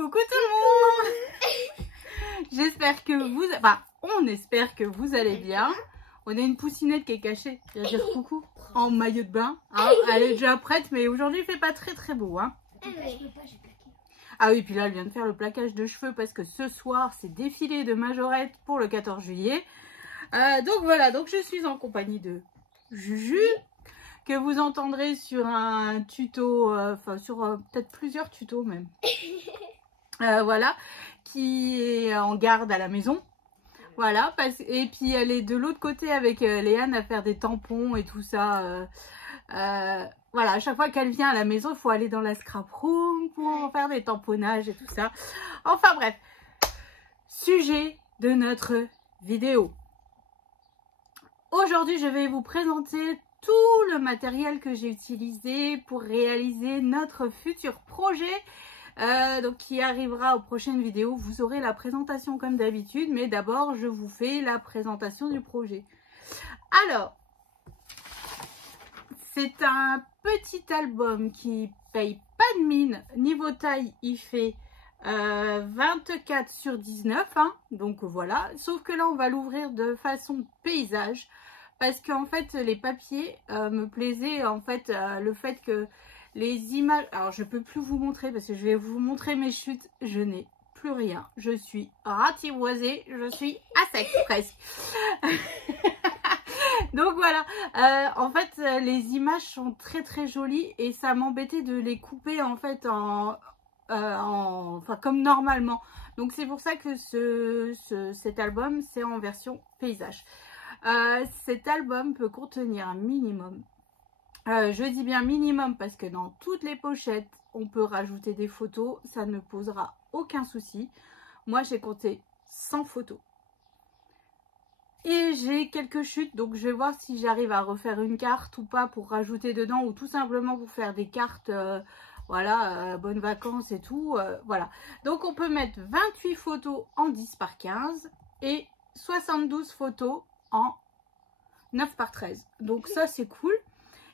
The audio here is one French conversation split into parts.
Coucou tout le monde. J'espère que vous... Enfin, on espère que vous allez bien. On a une poussinette qui est cachée. Je vais dire coucou en maillot de bain. Hein, elle est déjà prête, mais aujourd'hui il fait pas très beau. Hein. Ah oui, puis là elle vient de faire le plaquage de cheveux parce que ce soir c'est défilé de majorette pour le 14 juillet. Donc voilà, donc je suis en compagnie de Juju, que vous entendrez sur un tuto, enfin sur peut-être plusieurs tutos même. Voilà, qui est en garde à la maison. Voilà, et puis elle est de l'autre côté avec Léane à faire des tampons et tout ça. Voilà, à chaque fois qu'elle vient à la maison, il faut aller dans la scrap room pour faire des tamponnages et tout ça. Enfin bref, sujet de notre vidéo. Aujourd'hui, je vais vous présenter tout le matériel que j'ai utilisé pour réaliser notre futur projet. Donc qui arrivera aux prochaines vidéos. Vous aurez la présentation comme d'habitude, mais d'abord je vous fais la présentation du projet. Alors, c'est un petit album qui paye pas de mine. Niveau taille, il fait 24 sur 19, hein, donc voilà. Sauf que là, on va l'ouvrir de façon paysage, parce qu'en fait, les papiers me plaisaient, en fait, le fait que les images... Alors, je peux plus vous montrer, parce que je vais vous montrer mes chutes. Je n'ai plus rien. Je suis ratiboisée, je suis à sec, presque. Donc voilà, en fait, les images sont très jolies et ça m'embêtait de les couper, en fait, enfin comme normalement. Donc c'est pour ça que cet album c'est en version paysage. Cet album peut contenir un minimum, je dis bien minimum parce que dans toutes les pochettes on peut rajouter des photos, ça ne posera aucun souci. Moi j'ai compté 100 photos et j'ai quelques chutes, donc je vais voir si j'arrive à refaire une carte ou pas pour rajouter dedans, ou tout simplement pour faire des cartes voilà, bonnes vacances et tout, voilà. Donc on peut mettre 28 photos en 10 par 15 et 72 photos en 9 par 13. Donc ça c'est cool.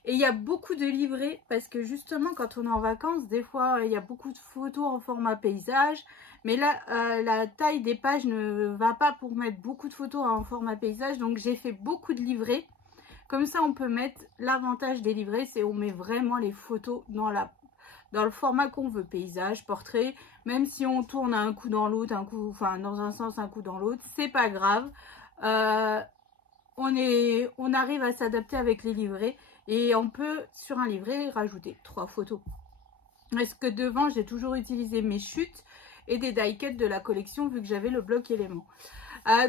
Et il y a beaucoup de livrets parce que justement quand on est en vacances, des fois il y a beaucoup de photos en format paysage. Mais là, la taille des pages ne va pas pour mettre beaucoup de photos en format paysage. Donc j'ai fait beaucoup de livrets. Comme ça on peut mettre, l'avantage des livrets, c'est on met vraiment les photos dans le format qu'on veut, paysage, portrait, même si on tourne un coup dans l'autre, un coup, enfin dans un sens, un coup dans l'autre, c'est pas grave. On arrive à s'adapter avec les livrets et on peut sur un livret rajouter 3 photos. Parce que devant j'ai toujours utilisé mes chutes et des die-cuts de la collection vu que j'avais le bloc élément.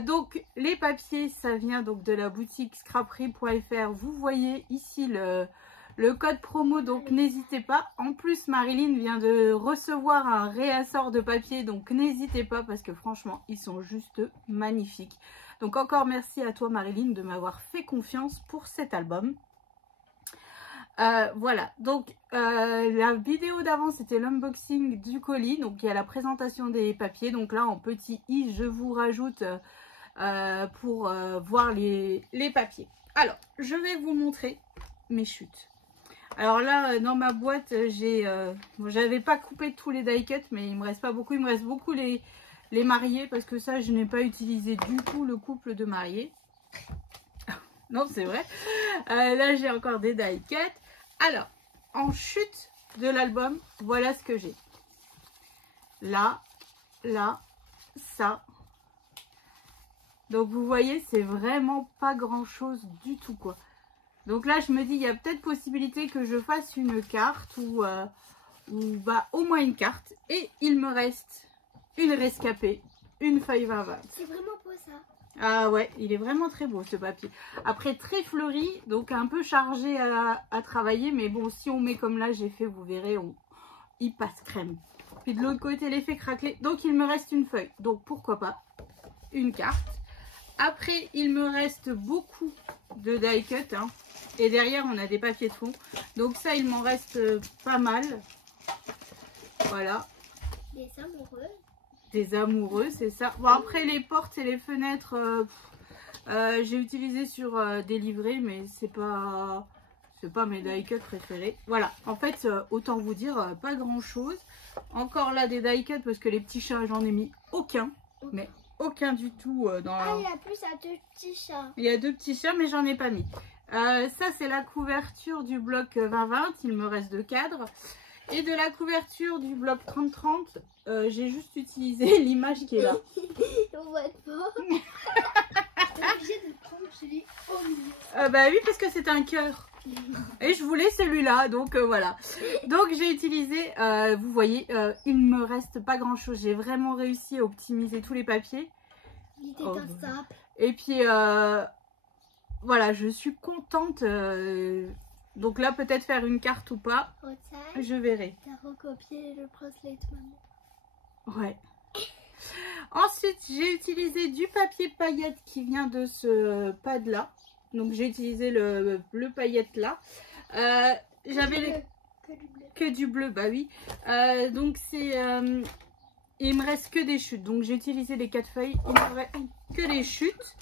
Donc les papiers, ça vient donc de la boutique scraperie.fr. Vous voyez ici le code promo, donc n'hésitez pas. En plus, Marilyn vient de recevoir un réassort de papier, donc n'hésitez pas parce que franchement, ils sont juste magnifiques. Donc encore merci à toi Marilyn de m'avoir fait confiance pour cet album. Voilà, donc la vidéo d'avant c'était l'unboxing du colis, donc il y a la présentation des papiers. Donc là en petit i, je vous rajoute pour voir les papiers. Alors, je vais vous montrer mes chutes. Alors là, dans ma boîte, j'avais pas coupé tous les die cuts, mais il me reste pas beaucoup. Il me reste beaucoup les mariés, parce que ça, je n'ai pas utilisé du tout le couple de mariés. Non, c'est vrai. Là, j'ai encore des die cuts. Alors, en chute de l'album, voilà ce que j'ai. Là, ça. Donc, vous voyez, c'est vraiment pas grand-chose du tout, quoi. Donc là, je me dis, il y a peut-être possibilité que je fasse une carte ou bah, au moins une carte. Et il me reste une rescapée, une feuille 20-20. C'est vraiment beau ça. Ah ouais, il est vraiment très beau ce papier. Après, très fleuri, donc un peu chargé à travailler. Mais bon, si on met comme là, j'ai fait, vous verrez, il passe crème. Puis de l'autre côté, l'effet craquelé. Donc il me reste une feuille. Donc pourquoi pas une carte. Après, il me reste beaucoup de die cut, hein. Et derrière, on a des papiers de fond. Donc ça, il m'en reste pas mal. Voilà. Des amoureux. Des amoureux, c'est ça. Bon, après, les portes et les fenêtres, j'ai utilisé sur des livrets, mais c'est pas mes die cut préférés. Voilà. En fait, autant vous dire, pas grand-chose. Encore là des die cut parce que les petits chats, j'en ai mis aucun. Mais aucun du tout dans Ah, il y a plus à 2 petits chats. Il y a 2 petits chats, mais j'en ai pas mis. Ça, c'est la couverture du bloc 20-20. Il me reste 2 cadres. Et de la couverture du bloc 30-30, j'ai juste utilisé l'image qui est là. On voit pas. T'es obligé de prendre celui au milieu. Bah oui, parce que c'est un cœur. Et je voulais celui-là, donc voilà. Donc j'ai utilisé, vous voyez, il me reste pas grand-chose. J'ai vraiment réussi à optimiser tous les papiers. Il était pas simple. Et puis, voilà, je suis contente. Donc là, peut-être faire une carte ou pas, je verrai. T'as recopié le bracelet de maman. Ouais. Ensuite, j'ai utilisé du papier paillette qui vient de ce pad là. Donc j'ai utilisé le bleu paillette là. J'avais que du bleu, bah oui. Donc c'est... il me reste que des chutes. Donc j'ai utilisé les 4 feuilles. Il me reste que des chutes.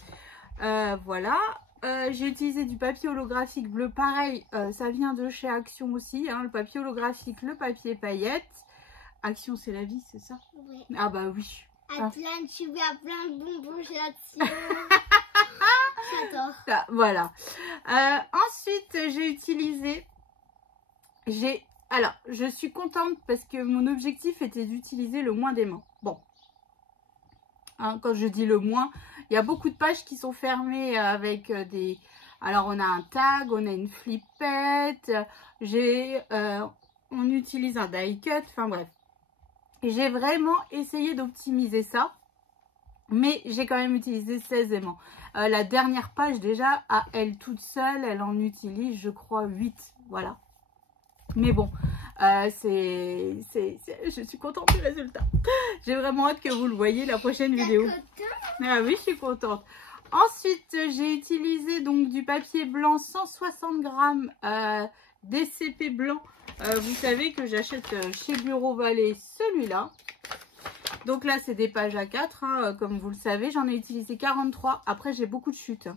Voilà. J'ai utilisé du papier holographique bleu. Pareil, ça vient de chez Action aussi. Hein, le papier holographique, le papier paillette. Action, c'est la vie, c'est ça? Oui. Ah bah oui. Tu mets plein de bonbons là-dessus. J'adore. Ah, voilà. Ensuite, j'ai utilisé... Alors, je suis contente parce que mon objectif était d'utiliser le moins d'aimants. Bon. Hein, quand je dis le moins, il y a beaucoup de pages qui sont fermées avec des... Alors, on a un tag, on a une flippette, on utilise un die cut, enfin bref. J'ai vraiment essayé d'optimiser ça, mais j'ai quand même utilisé 16 aimants. La dernière page, déjà, à elle toute seule, elle en utilise, je crois, 8. Voilà. Mais bon, je suis contente du résultat. J'ai vraiment hâte que vous le voyez la prochaine vidéo. Ah oui, je suis contente. Ensuite, j'ai utilisé donc du papier blanc 160 grammes DCP blanc. Vous savez que j'achète chez Bureau Vallée celui-là. Donc là, c'est des pages A4, hein, comme vous le savez. J'en ai utilisé 43. Après, j'ai beaucoup de chutes.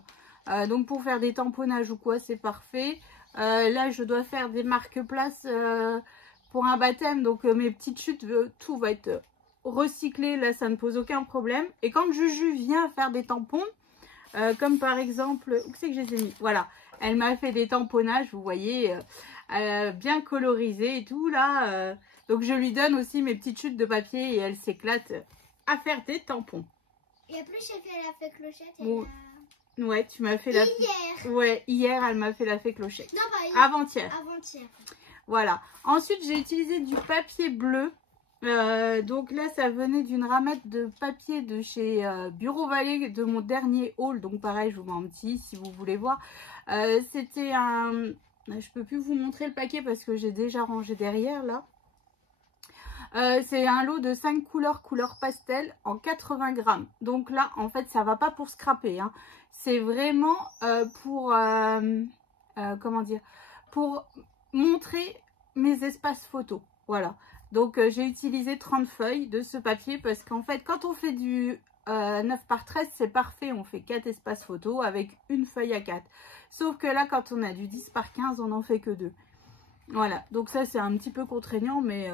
Donc pour faire des tamponnages ou quoi, c'est parfait. Là, je dois faire des marque-places pour un baptême. Donc mes petites chutes, tout va être recyclé. Là, ça ne pose aucun problème. Et quand Juju vient faire des tampons, comme par exemple, où c'est que je les ai mis? Voilà, elle m'a fait des tamponnages, vous voyez, bien colorisés et tout là. Donc je lui donne aussi mes petites chutes de papier et elle s'éclate à faire des tampons. Et après, j'ai fait la fée clochette. Bon. Ouais, tu m'as fait la... Hier. Ouais, hier, elle m'a fait la fée clochette. Non, pas hier. Avant-hier. Avant-hier. Voilà. Ensuite, j'ai utilisé du papier bleu. Donc là, ça venait d'une ramette de papier de chez Bureau Vallée, de mon dernier haul. Donc pareil, je vous mets un petit si vous voulez voir. C'était un... Je peux plus vous montrer le paquet parce que j'ai déjà rangé derrière là. C'est un lot de 5 couleurs, couleur pastel en 80 grammes. Donc là, en fait, ça va pas pour scraper. Hein. C'est vraiment pour, comment dire, pour montrer mes espaces photos. Voilà. Donc j'ai utilisé 30 feuilles de ce papier parce qu'en fait, quand on fait du 9 par 13, c'est parfait. On fait 4 espaces photos avec une feuille à 4. Sauf que là, quand on a du 10 par 15, on n'en fait que 2. Voilà. Donc ça, c'est un petit peu contraignant, mais...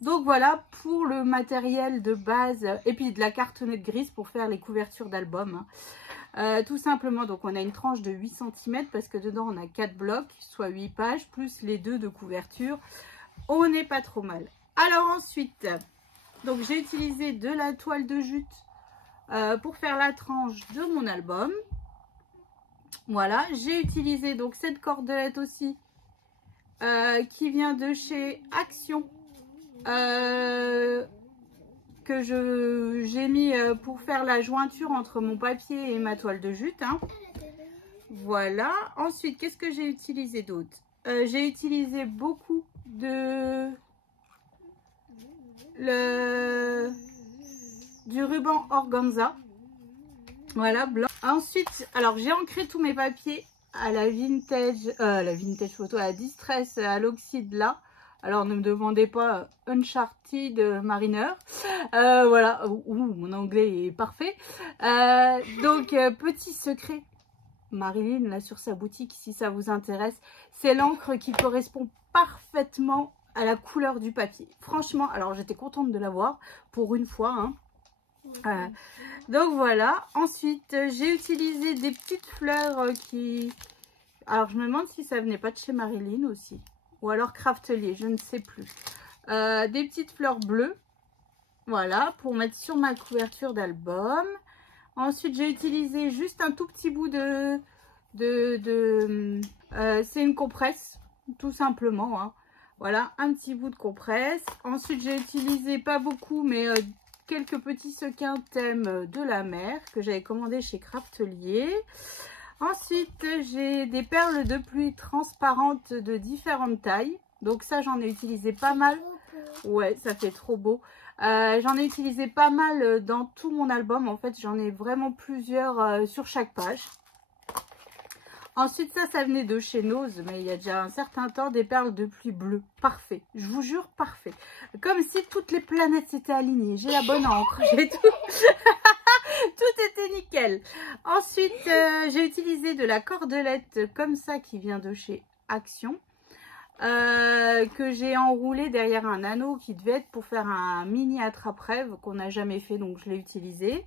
Donc voilà pour le matériel de base et puis de la cartonnette grise pour faire les couvertures d'albums. Tout simplement, donc on a une tranche de 8 cm parce que dedans on a 4 blocs, soit 8 pages, plus les 2 de couverture. On n'est pas trop mal. Alors ensuite, donc j'ai utilisé de la toile de jute pour faire la tranche de mon album. Voilà, j'ai utilisé donc cette cordelette aussi qui vient de chez Action. Que j'ai mis pour faire la jointure entre mon papier et ma toile de jute. Hein. Voilà. Ensuite, qu'est-ce que j'ai utilisé d'autre? J'ai utilisé beaucoup de du ruban organza. Voilà, blanc. Ensuite, alors j'ai ancré tous mes papiers à la vintage photo, à la distress, à l'oxyde là. Alors, ne me demandez pas Uncharted Mariner. Voilà. Mon anglais est parfait. Donc, petit secret. Marilyn, là, sur sa boutique, si ça vous intéresse, c'est l'encre qui correspond parfaitement à la couleur du papier. Franchement, alors j'étais contente de l'avoir pour une fois. Hein. Donc voilà. Ensuite, j'ai utilisé des petites fleurs qui... Alors je me demande si ça venait pas de chez Marilyn aussi. Ou alors Craftelier, je ne sais plus. Des petites fleurs bleues. Voilà, pour mettre sur ma couverture d'album. Ensuite, j'ai utilisé juste un tout petit bout c'est une compresse, tout simplement. Hein. Voilà, un petit bout de compresse. Ensuite, j'ai utilisé, pas beaucoup, mais quelques petits sequins thème de la mer que j'avais commandé chez Craftelier. Ensuite, j'ai des perles de pluie transparentes de différentes tailles. Donc ça, j'en ai utilisé pas mal. Ouais, ça fait trop beau. J'en ai utilisé pas mal dans tout mon album. En fait, j'en ai vraiment plusieurs sur chaque page. Ensuite, ça venait de chez Nose, mais il y a déjà un certain temps, des perles de pluie bleues. Parfait. Je vous jure, parfait. Comme si toutes les planètes s'étaient alignées. J'ai la bonne encre, j'ai tout. Tout était nickel. Ensuite, j'ai utilisé de la cordelette comme ça qui vient de chez Action. Que j'ai enroulé derrière un anneau qui devait être pour faire un mini attrape-rêve qu'on n'a jamais fait, donc je l'ai utilisé.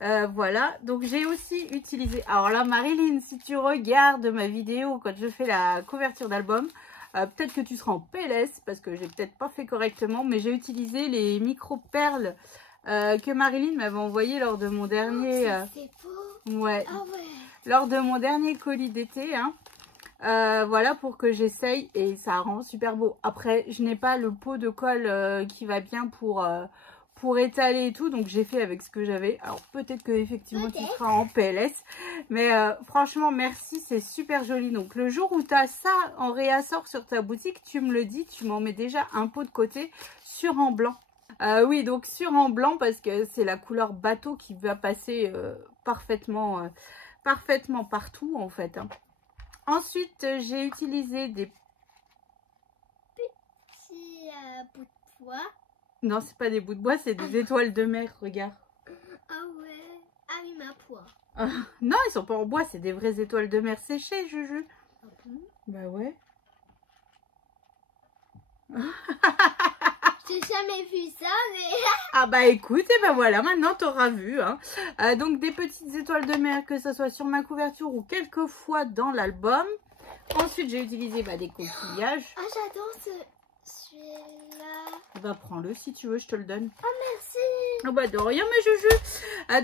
Voilà, donc j'ai aussi utilisé, alors là Marilyn, si tu regardes ma vidéo quand je fais la couverture d'album, peut-être que tu seras en PLS parce que j'ai peut-être pas fait correctement, mais j'ai utilisé les micro-perles que Marilyn m'avait envoyé lors de mon dernier ouais. Ah ouais. Lors de mon dernier colis d'été, hein. Voilà, pour que j'essaye et ça rend super beau. Après, je n'ai pas le pot de colle qui va bien pour étaler et tout, donc j'ai fait avec ce que j'avais. Alors peut-être que effectivement tu seras en PLS, mais franchement merci, c'est super joli. Donc le jour où tu as ça en réassort sur ta boutique, tu me le dis, tu m'en mets déjà un pot de côté sur en blanc. Oui, donc sur en blanc parce que c'est la couleur bateau qui va passer parfaitement partout en fait. Hein. Ensuite, j'ai utilisé des petits bouts de bois. Non, c'est pas des bouts de bois, c'est des étoiles de mer, regarde. Ah ouais. Ah oui, ma poire. Non, ils sont pas en bois, c'est des vraies étoiles de mer séchées, Juju. Ah bon? Bah ouais. J'ai jamais vu ça, mais... Ah bah écoute, et ben voilà, maintenant t'auras vu. Hein. Donc des petites étoiles de mer, que ce soit sur ma couverture ou quelques fois dans l'album. Ensuite, j'ai utilisé des coquillages. Ah, j'adore celui-là. Bah prends-le si tu veux, je te le donne. Oh merci. Oh bah de rien ma Juju.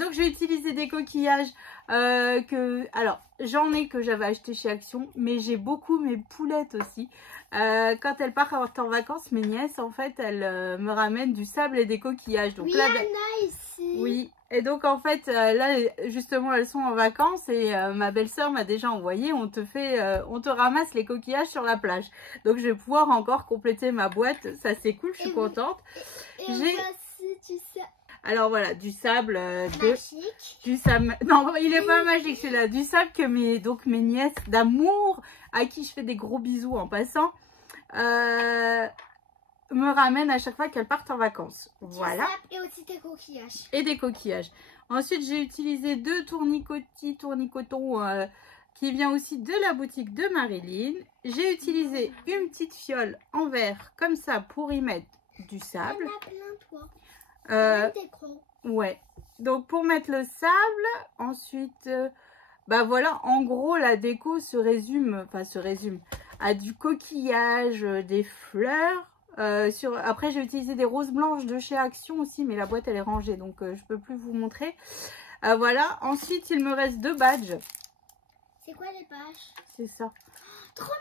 Donc j'ai utilisé des coquillages alors j'en ai que j'avais acheté chez Action, mais j'ai beaucoup mes poulettes aussi. Quand elles partent en vacances, mes nièces en fait elles me ramènent du sable et des coquillages. Donc oui, là, Anna ici. Oui, et donc en fait là justement elles sont en vacances et ma belle-sœur m'a déjà envoyé, on te ramasse les coquillages sur la plage. Donc je vais pouvoir encore compléter ma boîte, ça c'est cool, je suis contente. Et voici du sable. Alors voilà, du sable magique. Du sable. Non, il est pas magique celui-là. Du sable que mes nièces d'amour, à qui je fais des gros bisous en passant, me ramènent à chaque fois qu'elles partent en vacances. Voilà. Du sable et aussi des coquillages. Et des coquillages. Ensuite, j'ai utilisé 2 tournicotons qui vient aussi de la boutique de Marilyn. J'ai utilisé une petite fiole en verre comme ça pour y mettre du sable. Il y en a plein, toi. Ouais, donc pour mettre le sable, ensuite, bah voilà, en gros la déco se résume à du coquillage, des fleurs. Après j'ai utilisé des roses blanches de chez Action aussi, mais la boîte elle est rangée, donc je peux plus vous montrer. Voilà, ensuite il me reste 2 badges. C'est quoi les badges? C'est ça. Oh, trop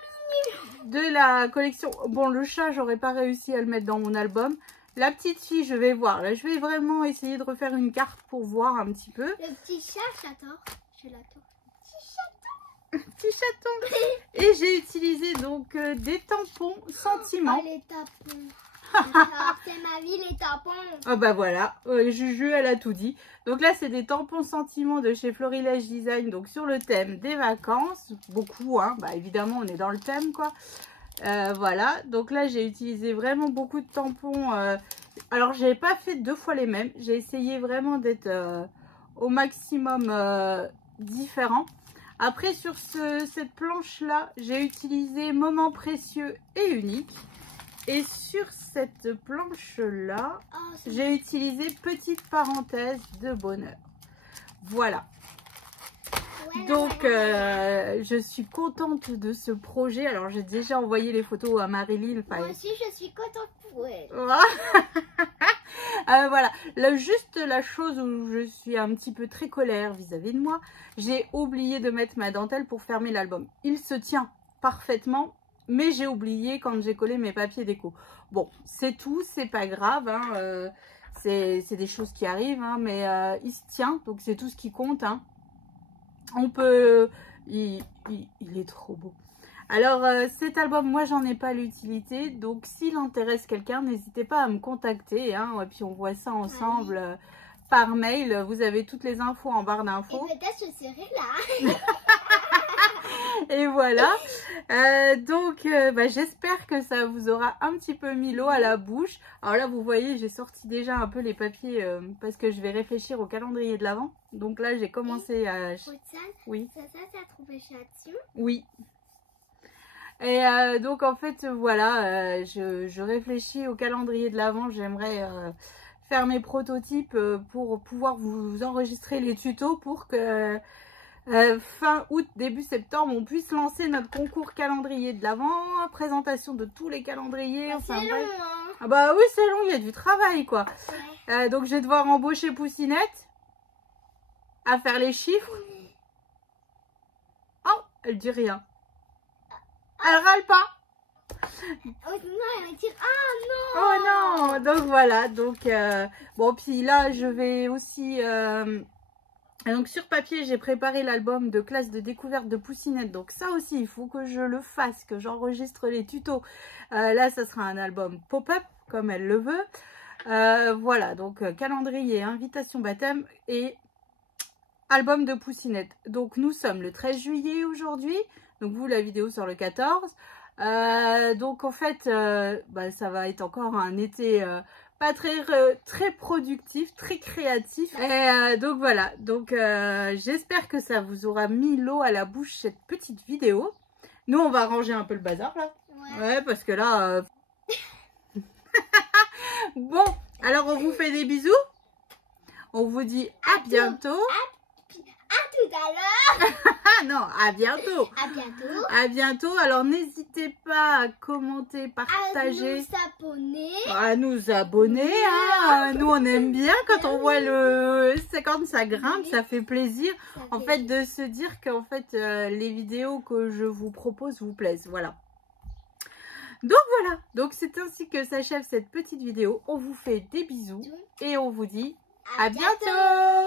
mignon. De la collection. Bon, le chat, j'aurais pas réussi à le mettre dans mon album. La petite fille, je vais voir. Là, je vais vraiment essayer de refaire une carte pour voir un petit peu. Le petit chat, j'adore. Je l'adore. Petit chaton. Et j'ai utilisé donc des tampons sentiments. Oh, les tampons. C'est ma vie, les tampons. Ah bah voilà, Juju, elle a tout dit. Donc là, c'est des tampons sentiments de chez Florilège Design. Donc sur le thème des vacances. Beaucoup, hein. Bah évidemment, on est dans le thème, quoi. Voilà, donc là j'ai utilisé vraiment beaucoup de tampons. Alors j'ai pas fait 2 fois les mêmes, j'ai essayé vraiment d'être au maximum différent. Après sur cette planche là, j'ai utilisé Moment précieux et unique. Et sur cette planche-là, Oh, c'est j'ai utilisé petite parenthèse de bonheur. Voilà. voilà, Donc, voilà. je suis contente de ce projet. Alors, j'ai déjà envoyé les photos à Marilyn. Moi aussi, je suis contente pour elle. Voilà. Juste la chose où je suis un petit peu très colère vis-à-vis de moi, j'ai oublié de mettre ma dentelle pour fermer l'album. Il se tient parfaitement, mais j'ai oublié quand j'ai collé mes papiers déco. Bon, c'est tout, c'est pas grave, hein, c'est des choses qui arrivent, hein, mais il se tient, donc c'est tout ce qui compte. Hein. On peut... Il est trop beau. Alors, cet album, moi, j'en ai pas l'utilité. Donc, s'il intéresse quelqu'un, n'hésitez pas à me contacter. Hein, et puis, on voit ça ensemble par mail. Vous avez toutes les infos en barre d'infos. Et peut-être je serai là. Et voilà. Donc, j'espère que ça vous aura un petit peu mis l'eau à la bouche. Alors là, vous voyez, j'ai sorti déjà un peu les papiers parce que je vais réfléchir au calendrier de l'Avent. Donc là, j'ai commencé à... Roxane, Oui. ça a trouvé chez Action. Oui. Et donc en fait voilà, je réfléchis au calendrier de l'Avent. J'aimerais faire mes prototypes pour pouvoir vous enregistrer les tutos pour que fin août, début septembre, on puisse lancer notre concours calendrier de l'Avent, présentation de tous les calendriers. Bah, Enfin, c'est bref. long, hein. Ah bah oui, c'est long, il y a du travail quoi. Ouais. Donc je vais devoir embaucher Poussinette à faire les chiffres. Oh, elle dit rien. Elle râle pas. Oh non, elle va dire ah non. Oh non. Donc voilà. Donc bon, puis là je vais aussi donc sur papier j'ai préparé l'album de classe de découverte de Poussinette. Donc ça aussi il faut que je le fasse, que j'enregistre les tutos. Là ça sera un album pop-up comme elle le veut. Voilà, donc calendrier, invitation baptême et album de Poussinette. Donc nous sommes le 13 juillet aujourd'hui. Donc vous, la vidéo sort le 14. Donc en fait, ça va être encore un été pas très productif, très créatif. Et donc voilà. Donc j'espère que ça vous aura mis l'eau à la bouche cette petite vidéo. Nous, on va ranger un peu le bazar là. Ouais, parce que là... Bon, alors on vous fait des bisous. On vous dit à bientôt. À tout à l'heure. Ah non, à bientôt. À bientôt. À bientôt. Alors n'hésitez pas à commenter, partager, à nous abonner. Hein. Nous on aime bien quand on voit quand ça grimpe, ça fait plaisir. En fait de se dire qu'en fait les vidéos que je vous propose vous plaisent. Voilà. Donc voilà. Donc c'est ainsi que s'achève cette petite vidéo. On vous fait des bisous et on vous dit à bientôt.